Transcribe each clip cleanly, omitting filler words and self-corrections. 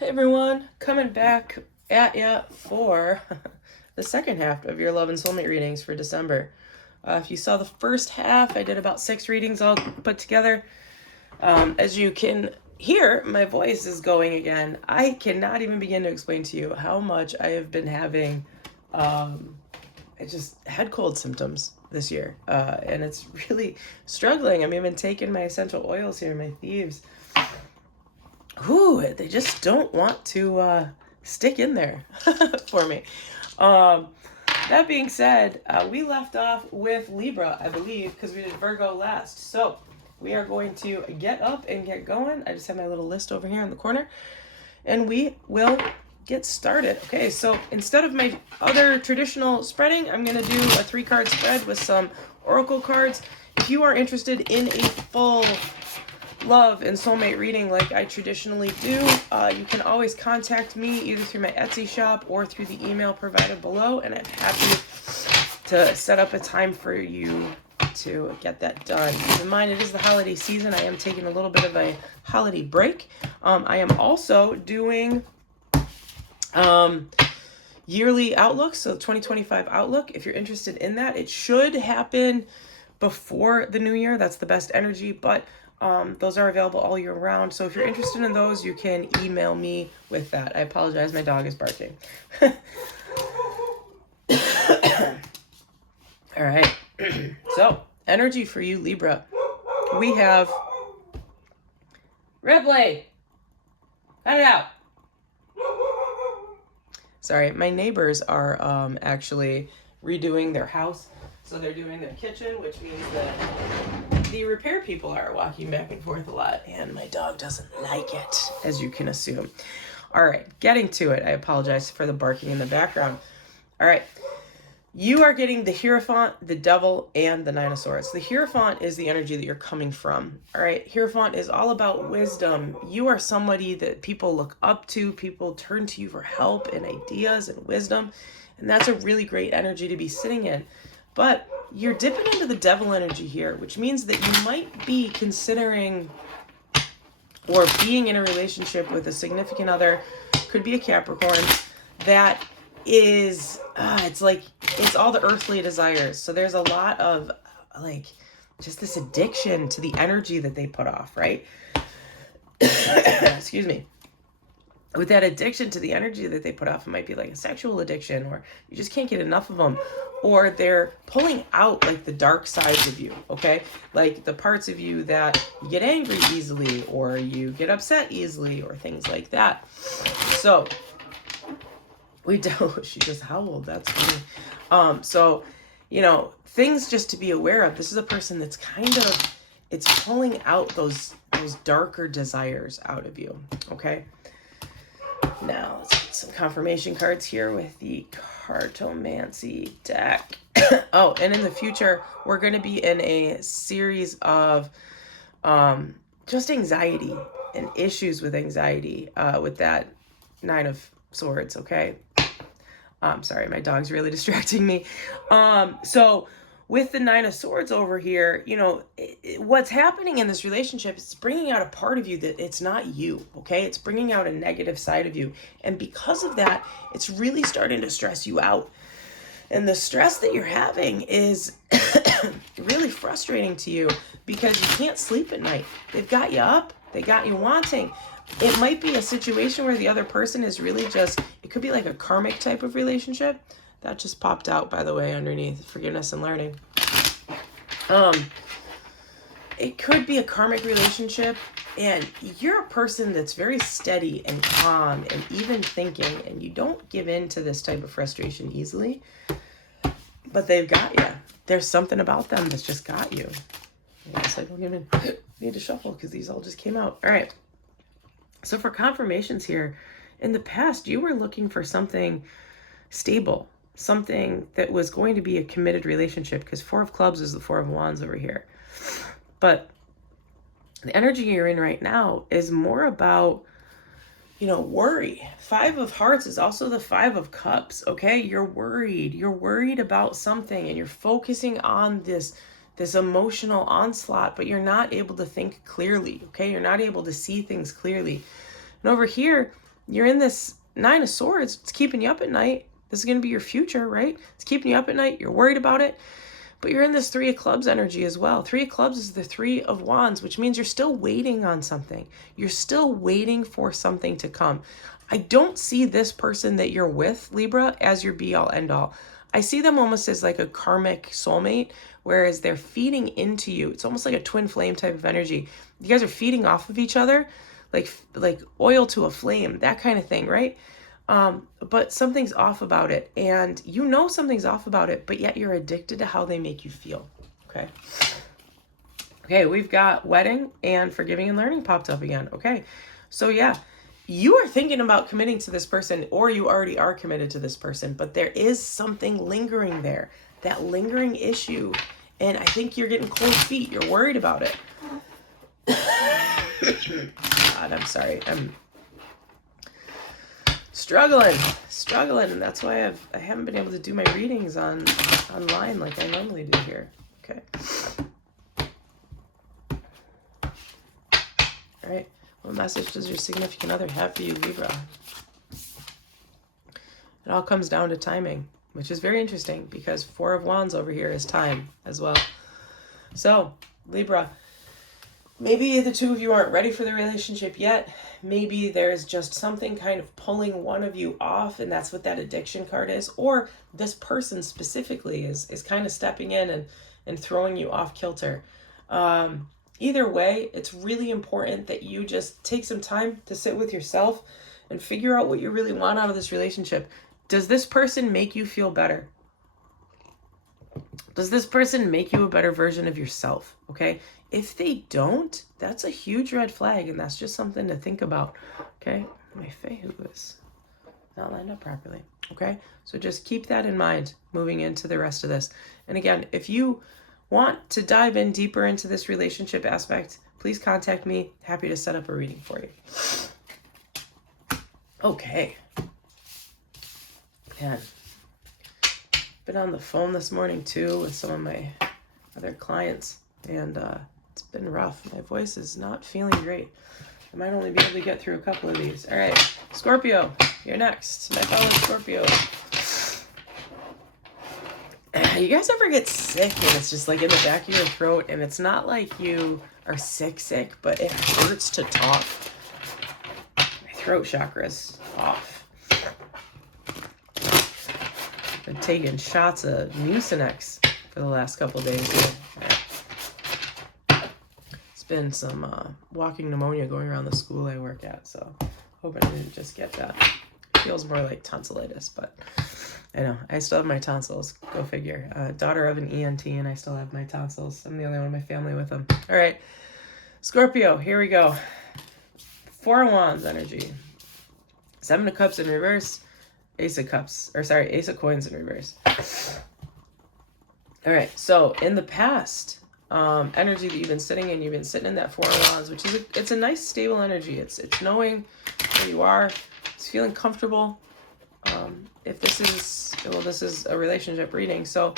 Hey everyone, coming back at ya for the second half of your love and soulmate readings for December. If you saw the first half, I did about 6 readings all put together. As you can hear, my voice is going again. I cannot even begin to explain to you how much I have been having just head cold symptoms this year. And it's really struggling. I'm even taking my essential oils here, my thieves. They just don't want to stick in there for me. That being said, we left off with Libra, I believe, because we did Virgo last. So we are going to get up and get going. I just have my little list over here in the corner, and we will get started. Okay, so instead of my other traditional spreading, I'm going to do a 3-card spread with some oracle cards. If you are interested in a full love and soulmate reading like I traditionally do, you can always contact me either through my Etsy shop or through the email provided below, and I'm happy to set up a time for you to get that done. Keep in mind, it is the holiday season. I am taking a little bit of a holiday break. I am also doing yearly outlook, so 2025 outlook. If you're interested in that, it should happen before the new year. That's the best energy, but those are available all year round. So if you're interested in those, you can email me with that. I apologize, my dog is barking. All right. So, energy for you, Libra. We have Ripley. Cut it out. Sorry, my neighbors are actually redoing their house. So they're doing their kitchen, which means that the repair people are walking back and forth a lot, and my dog doesn't like it, as you can assume. All right, getting to it. I apologize for the barking in the background. All right, you are getting the Hierophant, the Devil, and the Nine of Swords. The Hierophant is the energy that you're coming from. All right, Hierophant is all about wisdom. You are somebody that people look up to. People turn to you for help and ideas and wisdom, and that's a really great energy to be sitting in. But you're dipping into the devil energy here, which means that you might be considering or being in a relationship with a significant other, could be a Capricorn, that is, it's all the earthly desires. So there's a lot of, just this addiction to the energy that they put off, right? Excuse me. With that addiction to the energy that they put off, it might be like a sexual addiction, or you just can't get enough of them, or they're pulling out like the dark sides of you, okay? Like the parts of you that you get angry easily, or you get upset easily, or things like that. So we don't, she just howled, that's funny. So, things just to be aware of. This is a person that's it's pulling out those darker desires out of you, okay? Now, let's get some confirmation cards here with the Cartomancy deck. Oh, and in the future, we're going to be in a series of just anxiety and issues with anxiety with that Nine of Swords, okay? I'm sorry, my dog's really distracting me. So with the Nine of Swords over here, what's happening in this relationship is bringing out a part of you that it's not you, okay? It's bringing out a negative side of you. And because of that, it's really starting to stress you out. And the stress that you're having is really frustrating to you because you can't sleep at night. They've got you up. They got you wanting. It might be a situation where the other person is really it could be like a karmic type of relationship. That just popped out, by the way, underneath forgiveness and learning. It could be a karmic relationship, and you're a person that's very steady and calm and even thinking, and you don't give in to this type of frustration easily, but they've got you. There's something about them that's just got you. I guess I don't even need to shuffle because these all just came out. All right. So for confirmations here, in the past, you were looking for something stable, something that was going to be a committed relationship, because 4 of Clubs is the 4 of Wands over here. But the energy you're in right now is more about, worry. 5 of Hearts is also the 5 of Cups, okay? You're worried. You're worried about something, and you're focusing on this emotional onslaught, but you're not able to think clearly, okay? You're not able to see things clearly. And over here, you're in this Nine of Swords. It's keeping you up at night. This is going to be your future, right? It's keeping you up at night. You're worried about it. But you're in this Three of Clubs energy as well. Three of Clubs is the Three of Wands, which means you're still waiting on something. You're still waiting for something to come. I don't see this person that you're with, Libra, as your be-all, end-all. I see them almost as like a karmic soulmate, whereas they're feeding into you. It's almost like a twin flame type of energy. You guys are feeding off of each other, like oil to a flame, that kind of thing, right? But something's off about it, and you know something's off about it, but yet you're addicted to how they make you feel. Okay. Okay, we've got wedding and forgiving and learning popped up again. Okay. So yeah, you are thinking about committing to this person, or you already are committed to this person, but there is something lingering there, that lingering issue. And I think you're getting cold feet. You're worried about it. God, I'm sorry. I'm struggling, and that's why I haven't been able to do my readings online like I normally do here. Okay. All right. What message does your significant other have for you, Libra? It all comes down to timing, which is very interesting because Four of Wands over here is time as well. So, Libra, maybe the two of you aren't ready for the relationship yet. Maybe there's just something kind of pulling one of you off, and that's what that addiction card is. Or this person specifically is kind of stepping in and throwing you off kilter. Either way, it's really important that you just take some time to sit with yourself and figure out what you really want out of this relationship. Does this person make you feel better? Does this person make you a better version of yourself? Okay. If they don't, that's a huge red flag, and that's just something to think about. Okay. My Fehu is not lined up properly. Okay. So just keep that in mind moving into the rest of this. And again, if you want to dive in deeper into this relationship aspect, please contact me. Happy to set up a reading for you. Okay. Man. Been on the phone this morning too with some of my other clients, and it's been rough. My voice is not feeling great. I might only be able to get through a couple of these. All right, Scorpio, you're next. My fellow Scorpio. You guys ever get sick and it's just like in the back of your throat, and it's not like you are sick, but it hurts to talk? My throat chakra's off. Been taking shots of Mucinex for the last couple days here. Right. It's been some walking pneumonia going around the school I work at, so hoping I didn't just get that. Feels more like tonsillitis, but I know. I still have my tonsils. Go figure. Daughter of an ENT, and I still have my tonsils. I'm the only one in my family with them. All right. Scorpio, here we go. Four of Wands energy. Seven of Cups in reverse. Ace of Coins in reverse. All right. So in the past, energy that you've been sitting in that Four of Wands, which is it's a nice stable energy. It's knowing where you are. It's feeling comfortable. If this is a relationship reading, so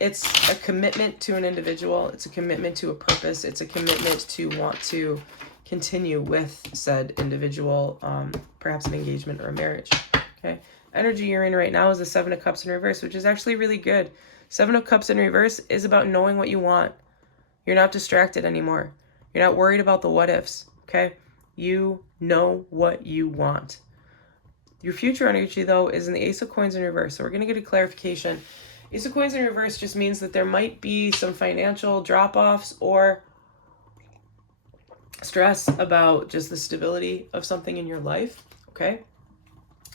it's a commitment to an individual. It's a commitment to a purpose. It's a commitment to want to continue with said individual, perhaps an engagement or a marriage. Okay. Energy you're in right now is the Seven of Cups in reverse, which is actually really good. Seven of Cups in reverse is about knowing what you want. You're not distracted anymore. You're not worried about the what ifs. Okay. You know what you want. Your future energy, though, is in the Ace of Coins in reverse. So we're going to get a clarification. Ace of Coins in reverse just means that there might be some financial drop-offs or stress about just the stability of something in your life, okay?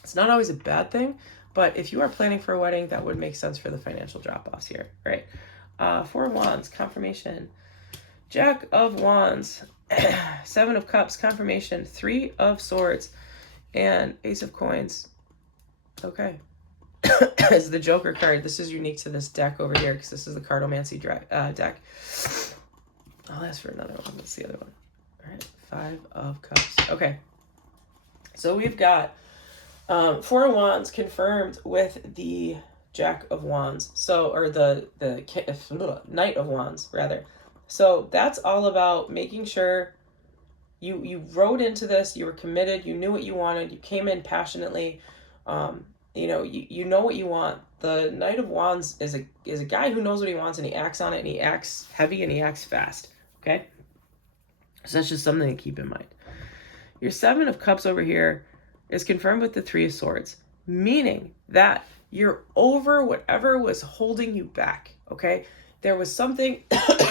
It's not always a bad thing, but if you are planning for a wedding, that would make sense for the financial drop-offs here, right? Four of Wands, confirmation. Jack of Wands, Seven of Cups, confirmation. Three of Swords, and Ace of Coins. Okay. It's the Joker card. This is unique to this deck over here because this is the Cardomancy deck. I'll ask for another one. What's the other one? All right. Five of Cups. Okay. So we've got Four of Wands confirmed with the Jack of Wands. So, or the Knight of Wands, rather. So that's all about making sure You rode into this, you were committed, you knew what you wanted, you came in passionately. You know, you know what you want. The Knight of Wands is a guy who knows what he wants, and he acts on it, and he acts heavy, and he acts fast. Okay? So that's just something to keep in mind. Your Seven of Cups over here is confirmed with the Three of Swords, meaning that you're over whatever was holding you back, okay? There was something,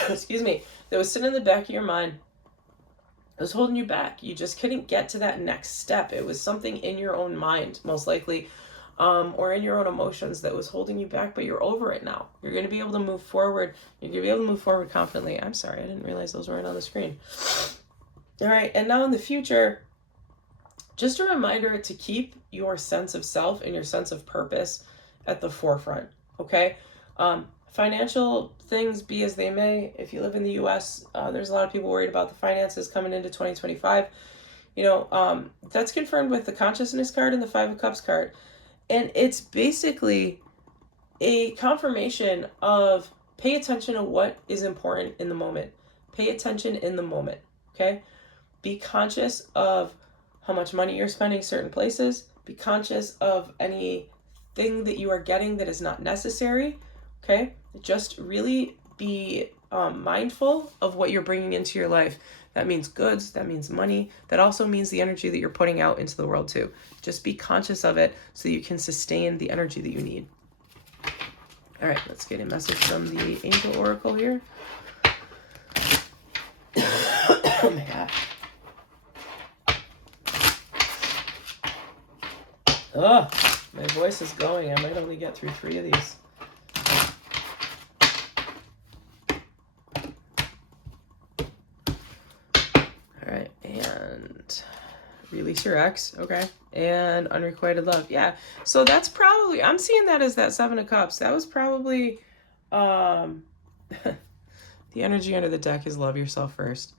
excuse me, that was sitting in the back of your mind that was holding you back. You just couldn't get to that next step. It was something in your own mind, most likely, or in your own emotions that was holding you back, but you're over it now. You're going to be able to move forward. You're going to be able to move forward confidently. I'm sorry, I didn't realize those weren't on the screen. All right, and now in the future, just a reminder to keep your sense of self and your sense of purpose at the forefront, okay? Financial things be as they may. If you live in the U.S., there's a lot of people worried about the finances coming into 2025. You know, that's confirmed with the Consciousness card and the Five of Cups card. And it's basically a confirmation of pay attention to what is important in the moment. Pay attention in the moment, okay? Be conscious of how much money you're spending certain places. Be conscious of anything that you are getting that is not necessary, okay? Just really be mindful of what you're bringing into your life. That means goods, that means money. That also means the energy that you're putting out into the world too. Just be conscious of it so you can sustain the energy that you need. All right, let's get a message from the Angel Oracle here. Oh my God. Oh, my voice is going. I might only get through 3 of these. All right, and release your ex, okay? And unrequited love, yeah. So that's probably, I'm seeing that as that Seven of Cups. That was probably, the energy under the deck is love yourself first.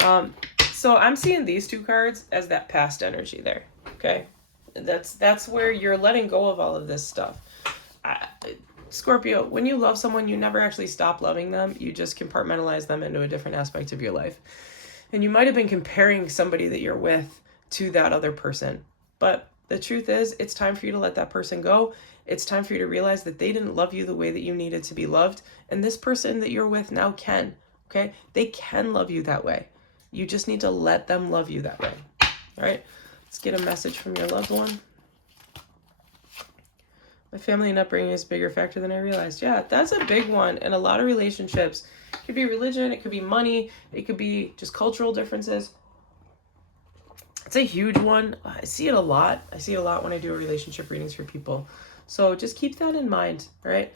So I'm seeing these 2 cards as that past energy there, okay? That's where you're letting go of all of this stuff. Scorpio, when you love someone, you never actually stop loving them. You just compartmentalize them into a different aspect of your life. And you might have been comparing somebody that you're with to that other person. But the truth is, it's time for you to let that person go. It's time for you to realize that they didn't love you the way that you needed to be loved. And this person that you're with now can, okay? They can love you that way. You just need to let them love you that way. All right? Let's get a message from your loved one. My family and upbringing is a bigger factor than I realized. Yeah, that's a big one. In a lot of relationships, it could be religion, it could be money, it could be just cultural differences. It's a huge one. I see it a lot. I see it a lot when I do relationship readings for people. So just keep that in mind, right?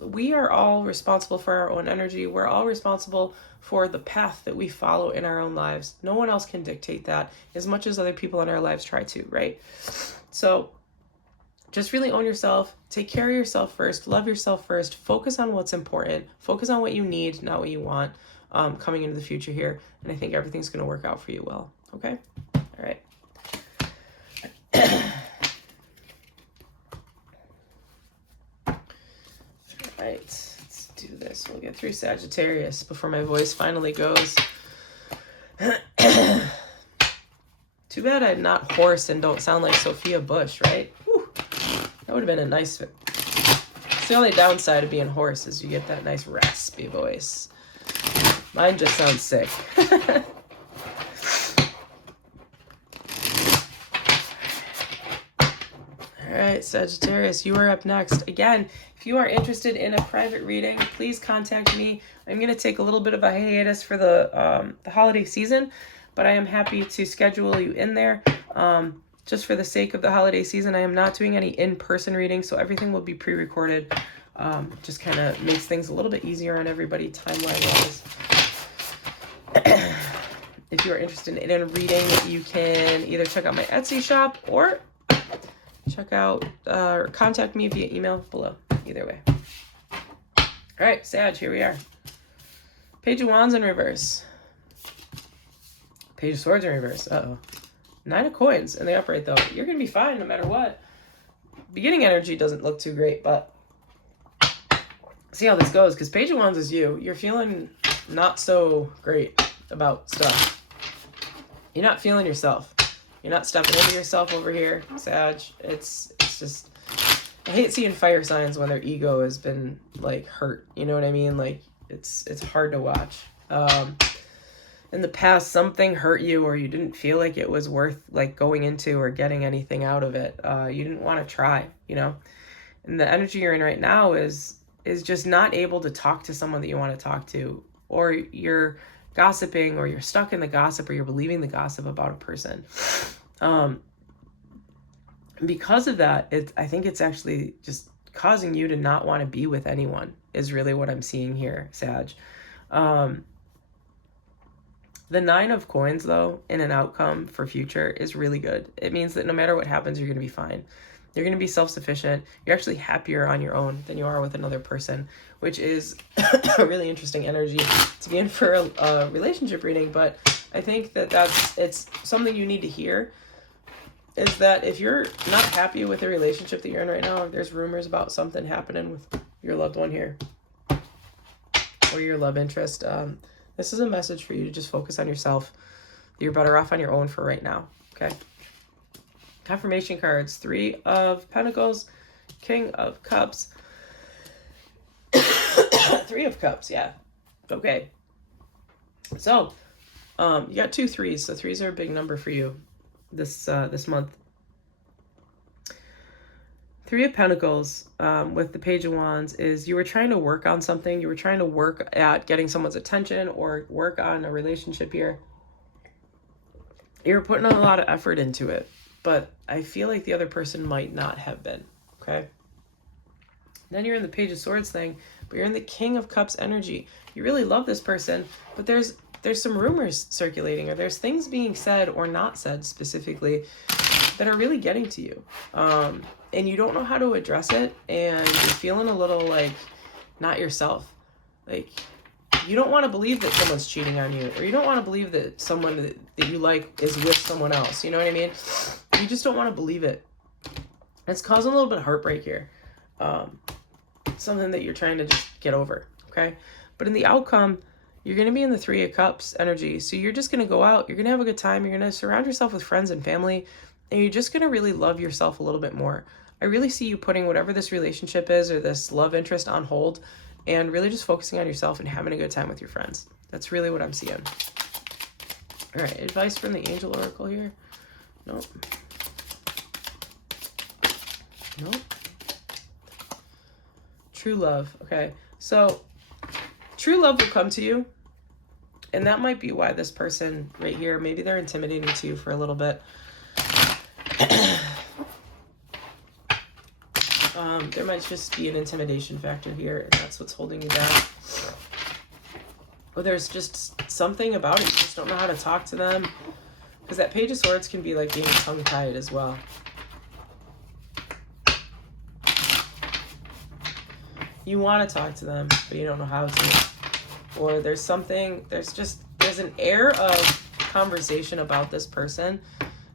We are all responsible for our own energy. We're all responsible for the path that we follow in our own lives. No one else can dictate that as much as other people in our lives try to, right? So just really own yourself. Take care of yourself first. Love yourself first. Focus on what's important. Focus on what you need, not what you want, coming into the future here. And I think everything's going to work out for you well. Okay? All right. All right, let's do this. We'll get through Sagittarius before my voice finally goes. Too bad I'm not hoarse and don't sound like Sophia Bush, right? Whew. That would have been a nice fit. It's the only downside of being hoarse is you get that nice raspy voice. Mine just sounds sick. All right, Sagittarius, you are up next. Again, if you are interested in a private reading, please contact me. I'm going to take a little bit of a hiatus for the holiday season, but I am happy to schedule you in there. Just for the sake of the holiday season, I am not doing any in-person readings, so everything will be pre-recorded. Just kind of makes things a little bit easier on everybody timeline-wise. If you are interested in a reading, you can either check out my Etsy shop or check out or contact me via email below. Either way. All right, Sag, here we are. Page of Wands in reverse. Page of Swords in reverse. Uh-oh. 9 of Coins in the upright, though. You're going to be fine no matter what. Beginning energy doesn't look too great, but see how this goes, because Page of Wands is you. You're feeling not so great about stuff. you're not feeling yourself. You're not stepping into yourself over here, Sag. It's just, I hate seeing fire signs when their ego has been like hurt. You know what I mean? Like it's hard to watch. In the past, something hurt you, or you didn't feel like it was worth like going into or getting anything out of it. You didn't want to try, you know? And the energy you're in right now is just not able to talk to someone that you want to talk to, or you're gossiping, or you're stuck in the gossip, or you're believing the gossip about a person. Because of that, I think it's actually just causing you to not want to be with anyone is really what I'm seeing here, Sag. The 9 of coins, though, in an outcome for future is really good. It means that no matter what happens, you're going to be fine. You're going to be self-sufficient. You're actually happier on your own than you are with another person, which is a really interesting energy to be in for a relationship reading. But I think that it's something you need to hear, is that if you're not happy with the relationship that you're in right now, if there's rumors about something happening with your loved one here or your love interest, this is a message for you to just focus on yourself. You're better off on your own for right now, okay? Confirmation cards, 3 of Pentacles, King of Cups, 3 of Cups, yeah. Okay. So, you got 2 3s, so 3s are a big number for you this month. 3 of Pentacles with the Page of Wands is you were trying to work on something. You were trying to work at getting someone's attention or work on a relationship here. You're putting a lot of effort into it, but I feel like the other person might not have been, okay? Then you're in the Page of Swords thing, but you're in the King of Cups energy. You really love this person, but there's some rumors circulating, or there's things being said or not said specifically that are really getting to you. And you don't know how to address it, and you're feeling a little like not yourself. Like you don't want to believe that someone's cheating on you, or you don't want to believe that someone that you like is with someone else. You know what I mean? You just don't want to believe it. It's causing a little bit of heartbreak here. Something that you're trying to just get over, okay? But in the outcome, you're going to be in the 3 of Cups energy. So you're just going to go out. You're going to have a good time. You're going to surround yourself with friends and family. And you're just going to really love yourself a little bit more. I really see you putting whatever this relationship is or this love interest on hold and really just focusing on yourself and having a good time with your friends. That's really what I'm seeing. All right, advice from the Angel Oracle here. Nope. Nope. True love. Okay, so true love will come to you. And that might be why this person right here, maybe they're intimidating to you for a little bit. There might just be an intimidation factor here, and that's what's holding you back. Or there's just something about it. You just don't know how to talk to them. Because that Page of Swords can be like being tongue-tied as well. You want to talk to them, but you don't know how to. Or there's an air of conversation about this person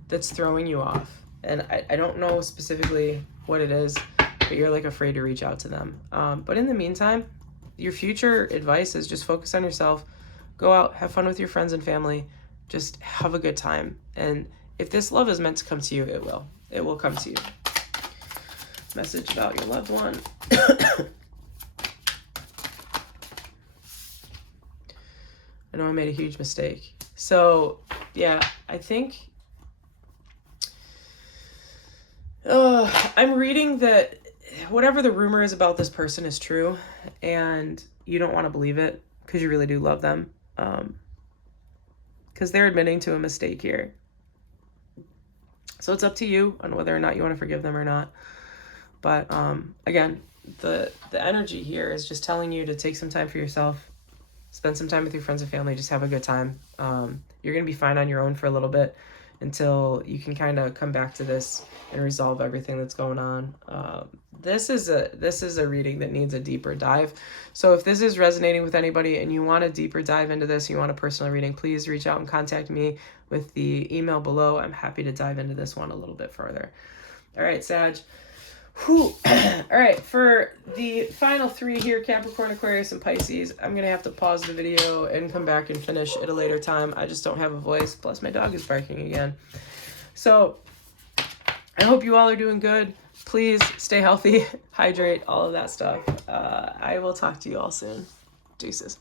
that's throwing you off. And I don't know specifically what it is, but you're like afraid to reach out to them. But in the meantime, your future advice is just focus on yourself. Go out, have fun with your friends and family. Just have a good time. And if this love is meant to come to you, it will. It will come to you. Message about your loved one. I know I made a huge mistake. So, yeah, I think... I'm reading that whatever the rumor is about this person is true, and you don't want to believe it because you really do love them. Because they're admitting to a mistake here. So it's up to you on whether or not you want to forgive them or not. But again, the energy here is just telling you to take some time for yourself. Spend some time with your friends and family. Just have a good time. You're going to be fine on your own for a little bit until you can kind of come back to this and resolve everything that's going on. This is a reading that needs a deeper dive. So if this is resonating with anybody and you want a deeper dive into this, you want a personal reading, please reach out and contact me with the email below. I'm happy to dive into this one a little bit further. All right, Sag. Whew. All right, for the final 3 here, Capricorn, Aquarius, and Pisces, I'm going to have to pause the video and come back and finish at a later time. I just don't have a voice, plus my dog is barking again. So I hope you all are doing good. Please stay healthy, hydrate, all of that stuff. I will talk to you all soon. Deuces.